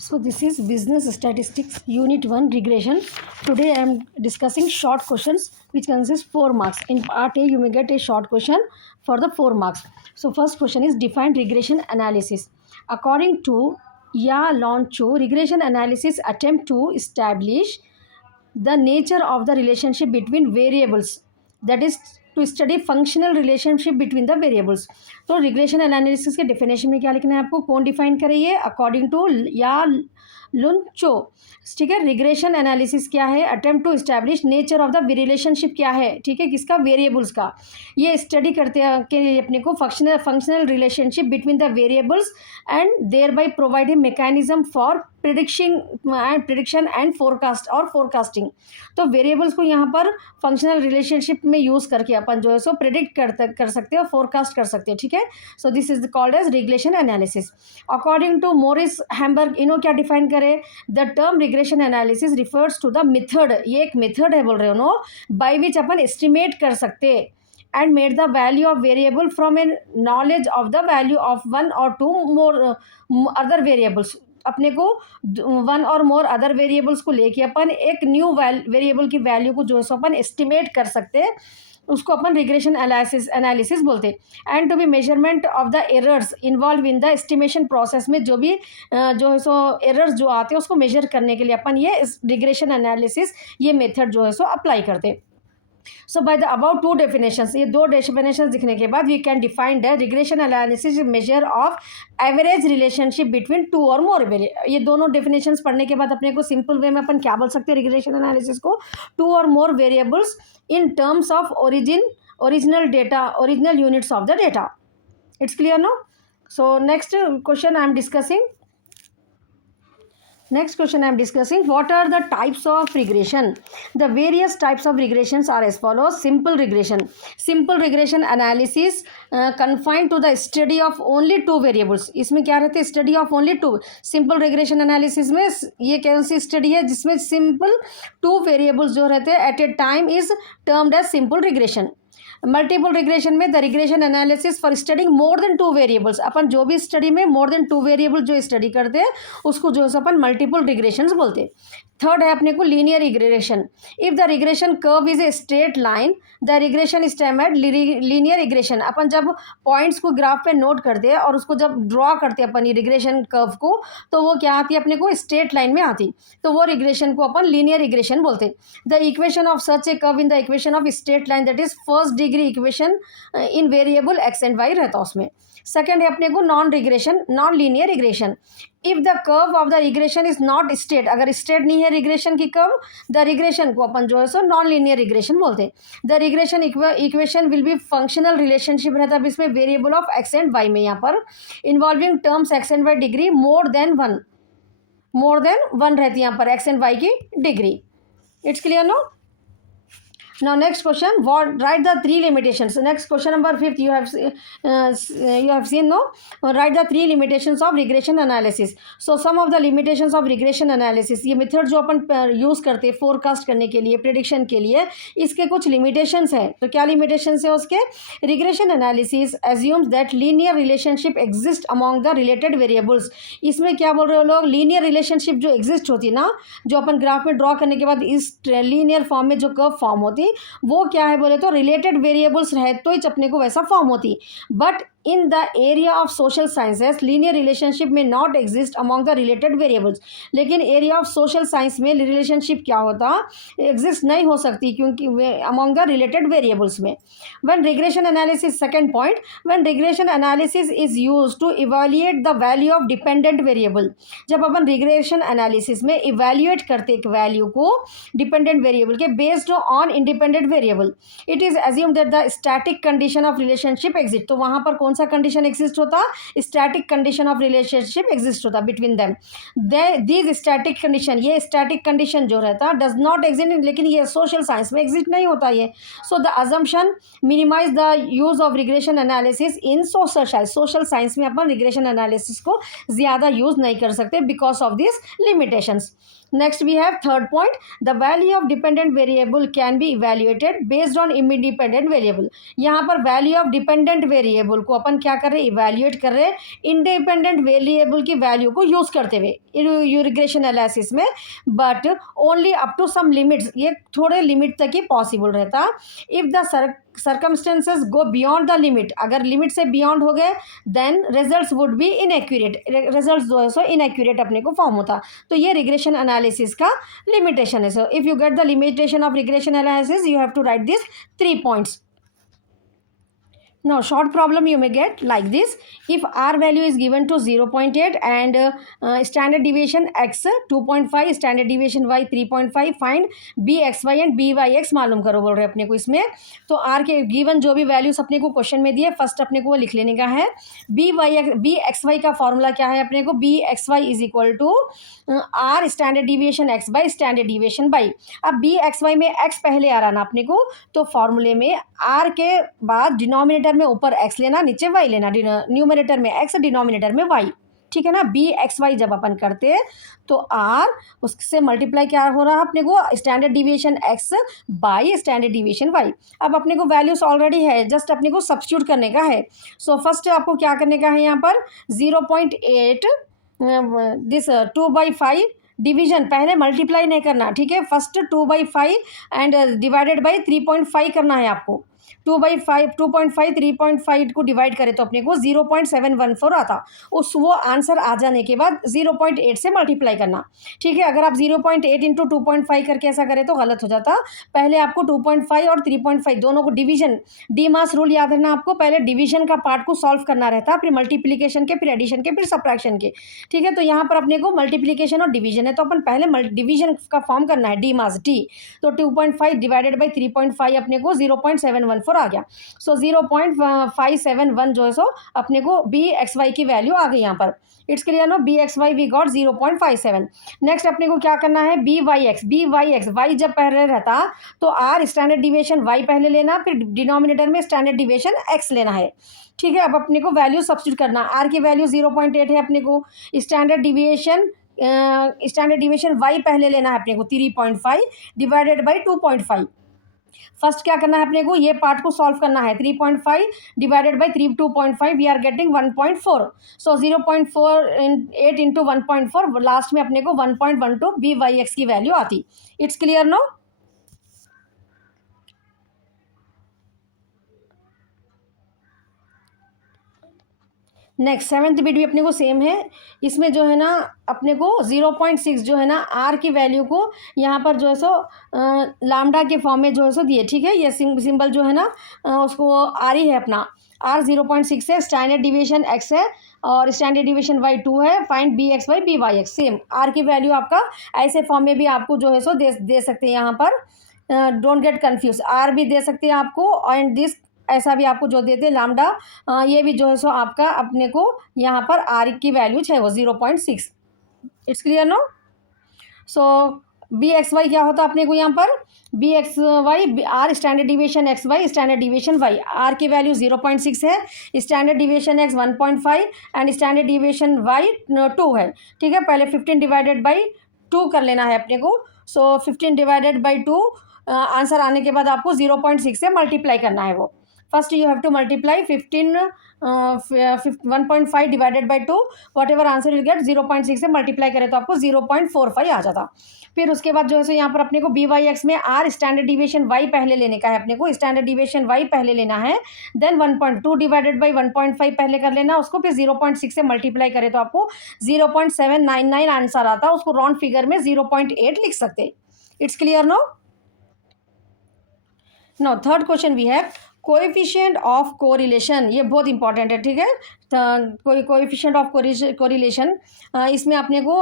So this is Business Statistics Unit 1 Regression. Today I am discussing short questions which consist 4 marks. In part A you may get a short question for the 4 marks. So first question is define regression analysis. According to Lon Cho, regression analysis attempt to establish the nature of the relationship between variables, that is to study functional relationship between the variables. तो regression analysis के definition में क्या लिखना है आपको, कौन define करिए, according to या लुनचो. ठीक है, रिग्रेशन एनालिसिस क्या है, attempt to establish nature of the relationship क्या है, ठीक है, किसका, वेरिएबल्स का. ये स्टडी करते हैं कि अपने को functional relationship between the variables and thereby provide a mechanism for prediction and forecast और फोरकास्टिंग. तो वेरिएबल्स को यहाँ पर फंक्शनल रिलेशनशिप में यूज़ करके अपन जो है सो प्रिडिक्ट कर सकते हैं और फोरकास्ट कर सकते हैं. ठीक है, so this is called as regression analysis. According to Morris Hamburg, इन्हों क्या डिफाइन करे, the term regression analysis refers to the method, ये एक मेथड है बोल रहे हो नो, बाई विच अपन एस्टिमेट कर सकते and made the value of variable from a knowledge of the value of one or two more other variables. अपने को वन और मोर अदर वेरिएबल्स को लेके अपन एक न्यू वेरिएबल की वैल्यू को जो है सो अपन एस्टिमेट कर सकते हैं, उसको अपन रिग्रेशन एनालिसिस बोलते हैं. And to be measurement of the errors involve in the estimation process में जो भी जो है सो एरर्स जो आते हैं उसको मेजर करने के लिए अपन ये रिग्रेशन एनालिसिस ये मेथड जो है सो अप्लाई करते हैं. So by the above two definitions, ये दो definitions दिखने के बाद we can define the regression analysis measure of average relationship between two or more variables. ये दोनों definitions पढ़ने के बाद अपने को simple way में अपन क्या बोल सकते हैं regression analysis को, two or more variables in terms of original data, original units of the data. It's clear now? So next question I am discussing. Next question I am discussing, what are the types of regression? The various types of regressions are as follows. Simple regression. Simple regression analysis confined to the study of only two variables. इसमें क्या रहते हैं, study of only two. Simple regression analysis में ये कौन सी study है जिसमें simple two variables जो रहते हैं at a time is termed as simple regression. Multiple regression में the regression analysis for studying more than two variables, अपन जो भी स्टडी में मोर देन टू वेरिएबल जो स्टडी करते हैं उसको जो है अपन मल्टीपल रिग्रेशंस बोलते हैं. थर्ड है अपने को linear regression. If the regression curve is a straight line the regression is termed linear regression. अपन जब पॉइंट्स को ग्राफ पे नोट करते हैं और उसको जब ड्रॉ करते हैं अपन ये रिग्रेशन कर्व को, तो वो क्या आती है अपने को, स्ट्रेट लाइन में आती, तो वो रिग्रेशन को अपन लीनियर रिग्रेशन बोलते हैं. The equation of such a curve in the equation of straight line, that is first degree equation in variable X and Y रहता है उसमें. सेकेंड है अपने को non regression, non linear regression. If the curve of the regression is not straight, अगर straight नहीं है regression की कर्व, द रिग्रेशन को अपन जो है सो नॉन लीनियर रिग्रेशन बोलते हैं. The regression equation will be functional relationship रहता है इसमें variable of X and Y में, यहाँ पर involving terms X and Y degree more than one रहती है यहाँ पर एक्स एंड वाई की degree. It's clear no? Now next question, what, write the three limitations. Next question number 5th you have seen no, write the three limitations of regression analysis. So some of the limitations of regression analysis, ये method जो अपन use करते हैं forecast करने के लिए, prediction के लिए, इसके कुछ लिमिटेशंस हैं. तो क्या लिमिटेशंस है उसके? Regression analysis assumes that linear relationship exist among the related variables. इसमें क्या बोल रहे हो लोग, लीनियर रिलेशनशिप जो एग्जिस्ट होती है ना, जो अपन ग्राफ में ड्रॉ करने के बाद इस लीनियर फॉर्म में जो कर्व फॉर्म होती, वो क्या है बोले तो रिलेटेड वेरिएबल्स रहे तो ही अपने को वैसा फॉर्म होती. But in the area of social sciences linear relationship may not exist among the related variables. लेकिन area of social science में relationship क्या होता, exist नहीं हो सकती क्योंकि among the related variables में. When regression analysis, second point, when regression analysis is used to evaluate the value of dependent variable, जब अपन regression analysis में evaluate करते एक value को dependent variable के based on independent variable, it is assumed that the static condition of relationship exist. तो वहाँ पर कौन सा कंडीशन एग्जिस्ट होता, static condition of relationship exist होता between them. These static condition, ये स्टैटिक कंडीशन जो रहता डज नॉट एग्जिस्ट, लेकिन ये सोशल साइंस में एग्जिस्ट नहीं होता ये. So the assumption minimize the use of regression analysis in social science में अपन रिग्रेशन एनालिसिस को ज़्यादा यूज़ नहीं कर सकते because of this limitations. Next we have third point, the value of dependent variable can be evaluated based on independent variable. यहाँ पर value of dependent variable को अपन क्या कर रहे हैं, evaluate कर रहे हैं independent variable की value को use करते हुए regression analysis में, but only up to some limits, ये थोड़े limit तक ही possible रहता. If the circumstances go beyond the limit, अगर limit से beyond हो गए then results would be inaccurate, results जो है सो inaccurate अपने को फॉर्म होता. तो ये रिग्रेशन एनालिसिस का लिमिटेशन है. So if you get the limitation of regression analysis you have to write this 3 points. Now short problem you may get like this: if r value is given to 0.8 and standard deviation x 2.5, standard deviation y 3.5, find bxy and byx मालूम करो बोल रहे अपने को इसमें. तो r के given जो भी वैल्यूज अपने को क्वेश्चन में दिए फर्स्ट अपने को वो लिख लेने का है. bxy का फॉर्मूला क्या है अपने को, bxy is equal to r standard deviation x by standard deviation y. अब bxy में x पहले आ रहा ना अपने को, तो फॉर्मूले में r के बाद डिनोमिनेटर में ऊपर x लेना, नीचे y लेना, न्यूमरेटर में x, डिनोमिनेटर में y. ठीक है ना. बी एक्स वाई जब अपन करते हैं तो आर उससे मल्टीप्लाई क्या हो रहा है अपने को, standard deviation X by standard deviation Y. अब अपने को वैल्यूज ऑलरेडी है, जस्ट अपने को सब्स्टिट्यूट करने का है. सो फर्स्ट आपको क्या करने का है यहाँ पर 0.8 दिस 2/5 डिवीजन, पहले मल्टीप्लाई नहीं करना. ठीक है, फर्स्ट 2/5 एंड डिवाइडेड बाई 3.5 करना है आपको. 2/5 2.5 3.5 को डिवाइड करें तो अपने को 0.714 आता. उस वो आंसर आ जाने के बाद 0.8 से मल्टीप्लाई करना. ठीक है, अगर आप 0.8 इंटू 2.5 करके ऐसा करें तो गलत हो जाता. पहले आपको 2.5 और 3.5 दोनों को डिवीजन, डी मास रूल याद रखना आपको. पहले डिवीजन का पार्ट को सॉल्व करना रहता, फिर मल्टीप्लीकेशन के, फिर एडिशन के, फिर सब्ट्रैक्शन के. ठीक है, तो यहाँ पर अपने को मल्टीप्लीकेशन और डिवीजन है तो अपन पहले डिवीजन का फॉर्म करना है, डी मास टी. तो 2.5 डिवाइडेड बाई 3.5 अपने को 0.714 आ गया. सो 0.571 जो है सो अपने को बी एक्स वाई की वैल्यू आ गई यहाँ पर. It's clear no, B X Y we got 0.57. Next अपने को क्या करना है, बी वाई एक्स. वाई जब पहले रहता तो आर स्टैंडर्ड डिविएशन वाई पहले लेना, फिर डिनोमिनेटर में स्टैंडर्ड डिविएशन एक्स लेना है. ठीक है, अब अपने को वैल्यू सब्स्टिट्यूट करना. आर की वैल्यू 0.8 है अपने को, स्टैंडर्ड डिविएशन वाई पहले लेना है अपने को 3.5 डिवाइडेड बाई 2.5. फर्स्ट क्या करना है अपने को, ये पार्ट को सॉल्व करना है. 3.5 divided by 2.5 we are getting 1.4. So 0.48 into 1.4 last में अपने को 1.12 बी वाई एक्स की वैल्यू आती. It's clear no. Next seventh bit भी अपने को सेम है. इसमें जो है ना अपने को 0.6 जो है ना आर की वैल्यू को यहाँ पर जो है सो लामडा के फॉर्म में जो है सो दिए. ठीक है, ये सिंबल जो है ना उसको आर ही है अपना. आर 0.6 है, स्टैंडर्ड डिविएशन एक्स है और स्टैंडर्ड डिविएशन वाई 2 है. Find B X Y B Y X. Same R की वैल्यू आपका ऐसे फॉर्म में भी आपको जो है सो दे सकते हैं यहाँ पर. डोंट गेट कन्फ्यूज, आर भी दे सकते हैं आपको एंड दिस ऐसा भी आपको जो देते लामडा, ये भी जो है सो आपका अपने को यहाँ पर आर की वैल्यू है वो 0.6. It's clear no. So B X Y क्या होता है अपने को यहाँ पर, B X Y R standard deviation X Y standard deviation Y. R की वैल्यू 0.6 है, standard deviation X 1.5 and standard deviation Y 2 है. ठीक है, पहले 15 डिवाइडेड बाई 2 कर लेना है अपने को. सो 15 डिवाइडेड बाई 2 आंसर आने के बाद आपको 0.6 से मल्टीप्लाई करना है वो. First you have to multiply 1.5 divided by 2, what ever answer will get 0.6 से मल्टीप्लाई करें तो आपको 0.45 आ जाता. फिर उसके बाद जो है सो यहाँ पर अपने को बी वाई एक्स में आर स्टैंडर्ड डिविएशन वाई पहले लेने का है अपने को. स्टैंडर्ड डिविएशन वाई पहले लेना है, देन 1.2 डिवाइडेड बाई 1.5 पहले कर लेना उसको, फिर 0.6 से मल्टीप्लाई करें तो आपको 0.799 आंसर आता. उसको राउंड फिगर में 0.8 लिख सकते. It's clear no. Now third question we have coefficient of correlation. ये बहुत इंपॉर्टेंट है. ठीक है, कोई कोएफिशिएंट ऑफ कोरिलेशन, इसमें अपने को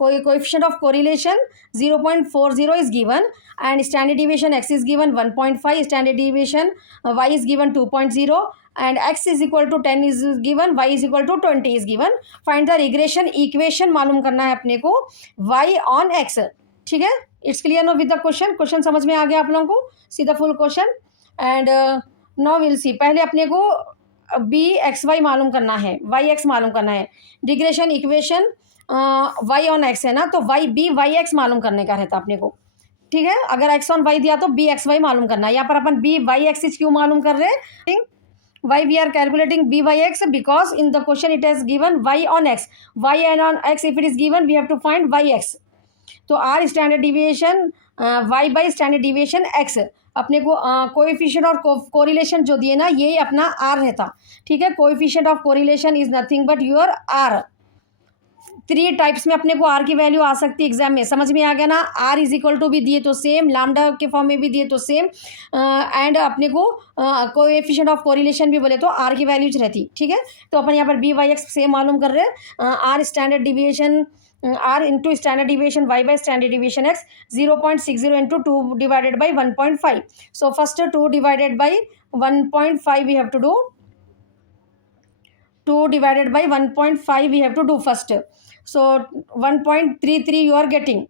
कोई coefficient of correlation 0.40 is given and standard deviation X is given 1.5, standard deviation Y is given 2.0 and x is equal to 10 is given, y is equal to 20 is given. Find the regression equation मालूम करना है अपने को y on x. ठीक है, it's clear know with the question समझ में आ गया आप लोगों को. See the full question and now will see. पहले अपने को बी एक्स वाई मालूम करना है, वाई एक्स मालूम करना है. Regression equation Y on X है ना, तो वाई बी वाई एक्स मालूम करने का रहता अपने को, ठीक है। अगर एक्स ऑन वाई दिया तो बी एक्स वाई मालूम करना है। यहाँ पर अपन बी वाई एक्स क्यों मालूम कर रहे हैं? why we are calculating b by x? Because in the question it has given y on x, y and on x if it is given we have to find y x. तो r standard deviation y by standard deviation x, अपने को coefficient और correlation जो दिए ना ये अपना r रहता, ठीक है। Coefficient of correlation is nothing but your r। 3 types में अपने को आर की वैल्यू आ सकती है एग्जाम में, समझ में आ गया ना। आर इज इक्वल टू भी दिए तो सेम, लैम्डा के फॉर्म में भी दिए तो सेम, एंड अपने को कोएफिशिएंट ऑफ कोरिलेशन भी बोले तो आर की वैल्यूज रहती, ठीक है। तो अपन यहाँ पर बी वाई एक्स सेम मालूम कर रहे हैं। R standard deviation R into standard deviation Y by standard deviation X 0.60 into 2 divided by 1.5। So first 2 divided by 1.5 we have to do, 2 divided by 1.5 we have to do first. So 1.33 you are getting,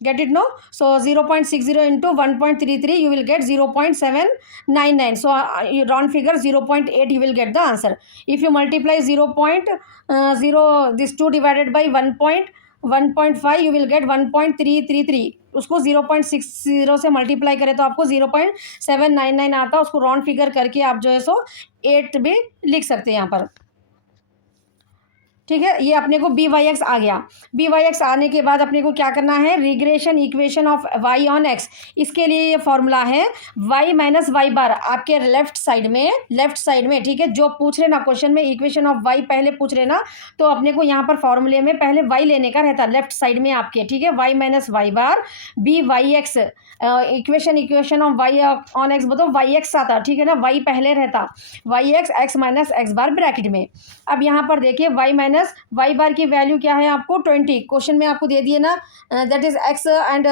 get it no? So 0.60 into 1.33 you will get 0.799. So you round figure 0.8 you will get the answer. If you multiply 0.0 this 2 divided by 1.5 you will get 1.333। उसको 0.60 से multiply करें तो आपको 0.799 आता, उसको round figure करके आप जो है सो 8 भी लिख सकते हैं यहाँ पर, ठीक है। ये अपने को बी वाई एक्स आ गया। बी वाई एक्स आने के बाद अपने को क्या करना है? Regression equation of Y on X. इसके लिए ये फॉर्मूला है वाई माइनस वाई बार, आपके लेफ्ट साइड में, ठीक है। जो पूछ रहे ना क्वेश्चन में इक्वेशन ऑफ वाई पहले पूछ रहे ना, तो अपने को यहाँ पर फॉर्मूले में पहले वाई लेने का रहता लेफ्ट साइड में आपके, ठीक है। Y minus Y bar B Y X, equation of Y on X बताओ वाई एक्स आता, ठीक है ना। वाई पहले रहता, Y X X minus X bar bracket में। अब यहाँ पर देखिए वाई माइनस वाई बार की वैल्यू क्या है आपको 20, क्वेश्चन में आपको दे दिए ना, that is x and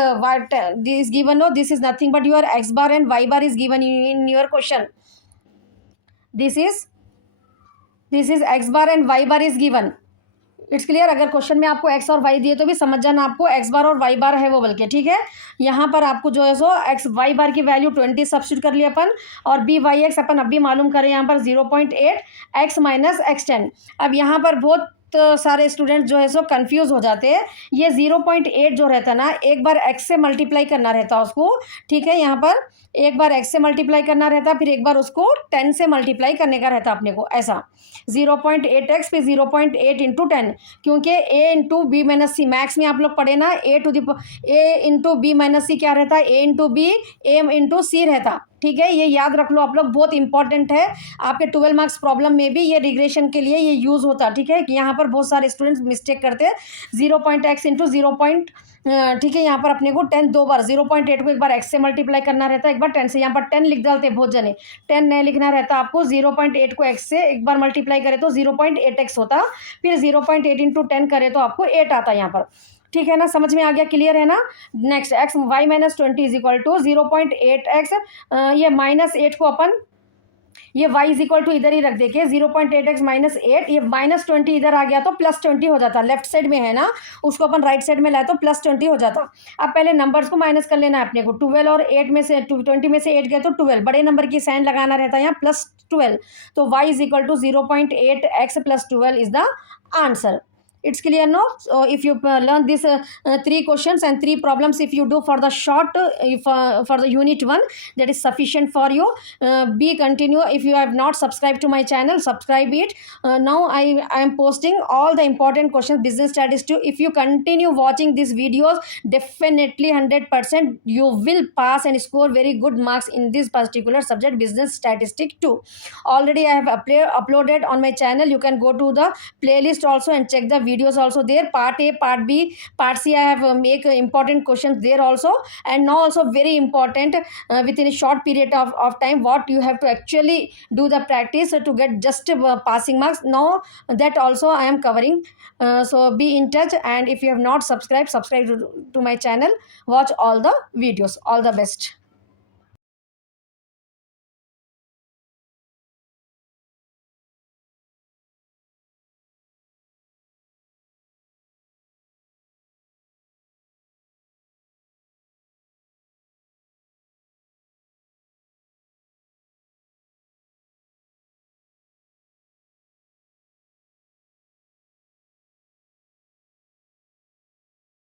this given no, this is nothing but your x bar and y bar is given in your question. This is x bar and y bar is given. It's clear. अगर question में आपको x और Y दिए तो भी समझ जाना आपको एक्स बार और वाई बार है वो बल्कि, ठीक है। यहाँ पर आपको जो है सो एक्स वाई बार की वैल्यू 20 सब्स्टिट्यूट कर लिया अपन, और बी वाई एक्स अपन अभी मालूम करें यहाँ पर 0.8 एक्स माइनस एक्स 10। अब यहाँ पर बहुत सारे स्टूडेंट जो है सो कंफ्यूज हो जाते हैं। ये 0.8 जो रहता ना, एक बार एक्स से मल्टीप्लाई करना रहता उसको, ठीक है। यहाँ पर एक बार एक्स से मल्टीप्लाई करना रहता, फिर एक बार उसको 10 से मल्टीप्लाई करने का रहता अपने को, ऐसा 0.8x फिर 0.8 इंटू 10, क्योंकि a into B minus C, maths में आप लोग पढ़े ना, a into B minus C क्या रहता है? a into B M into C रहता, ठीक है। ये याद रख लो आप लोग, बहुत इंपॉर्टेंट है। आपके 12 मार्क्स प्रॉब्लम में भी ये रिग्रेशन के लिए ये यूज़ होता, ठीक है। यहाँ पर बहुत सारे स्टूडेंट्स मिस्टेक करते हैं, 0.x इंटू 0. ठीक है। यहाँ पर अपने को 10 दो बार, 0.8 को एक बार x से मल्टीप्लाई करना रहता है, एक बार 10 से। यहाँ पर 10 लिख डालते हैं बहुत जने, 10 नहीं लिखना रहता आपको। 0.8 को x से एक बार मल्टीप्लाई करे तो 0.8x होता, फिर 0.8 इंटू 10 करे तो आपको 8 आता यहाँ पर, ठीक है ना। समझ में आ गया? क्लियर है ना। Next x y minus 20 is equal to 0.8x, ये माइनस 8 को अपन, ये y इज इक्वल टू इधर ही रख देखे 0.8x माइनस 8, ये माइनस 20 इधर आ गया तो प्लस 20 हो जाता। लेफ्ट साइड में है ना, उसको अपन राइट साइड में लाए तो प्लस 20 हो जाता। अब पहले नंबर्स को माइनस कर लेना है अपने को। 12 और 8 में से 20 में से 8 गया तो 12, बड़े नंबर की साइन लगाना रहता है यहाँ प्लस 12। तो y is equal to 0.8x plus 12 is the answer. It's clear no? So if you learn this 3 questions and 3 problems, if you do for the short for the unit 1, that is sufficient for you. Be continue. If you have not subscribed to my channel, subscribe it. Now I am posting all the important questions business statistics. If you continue watching these videos, definitely 100% you will pass and score very good marks in this particular subject, business statistics too. Already I have uploaded on my channel. You can go to the playlist also and check the videos also there. Part A, part B, part C, I have make important questions there also. And now also very important, within a short period of time, what you have to actually do the practice to get just passing marks. Now that also I am covering. So be in touch, and if you have not subscribed, subscribe to my channel. Watch all the videos. All the best.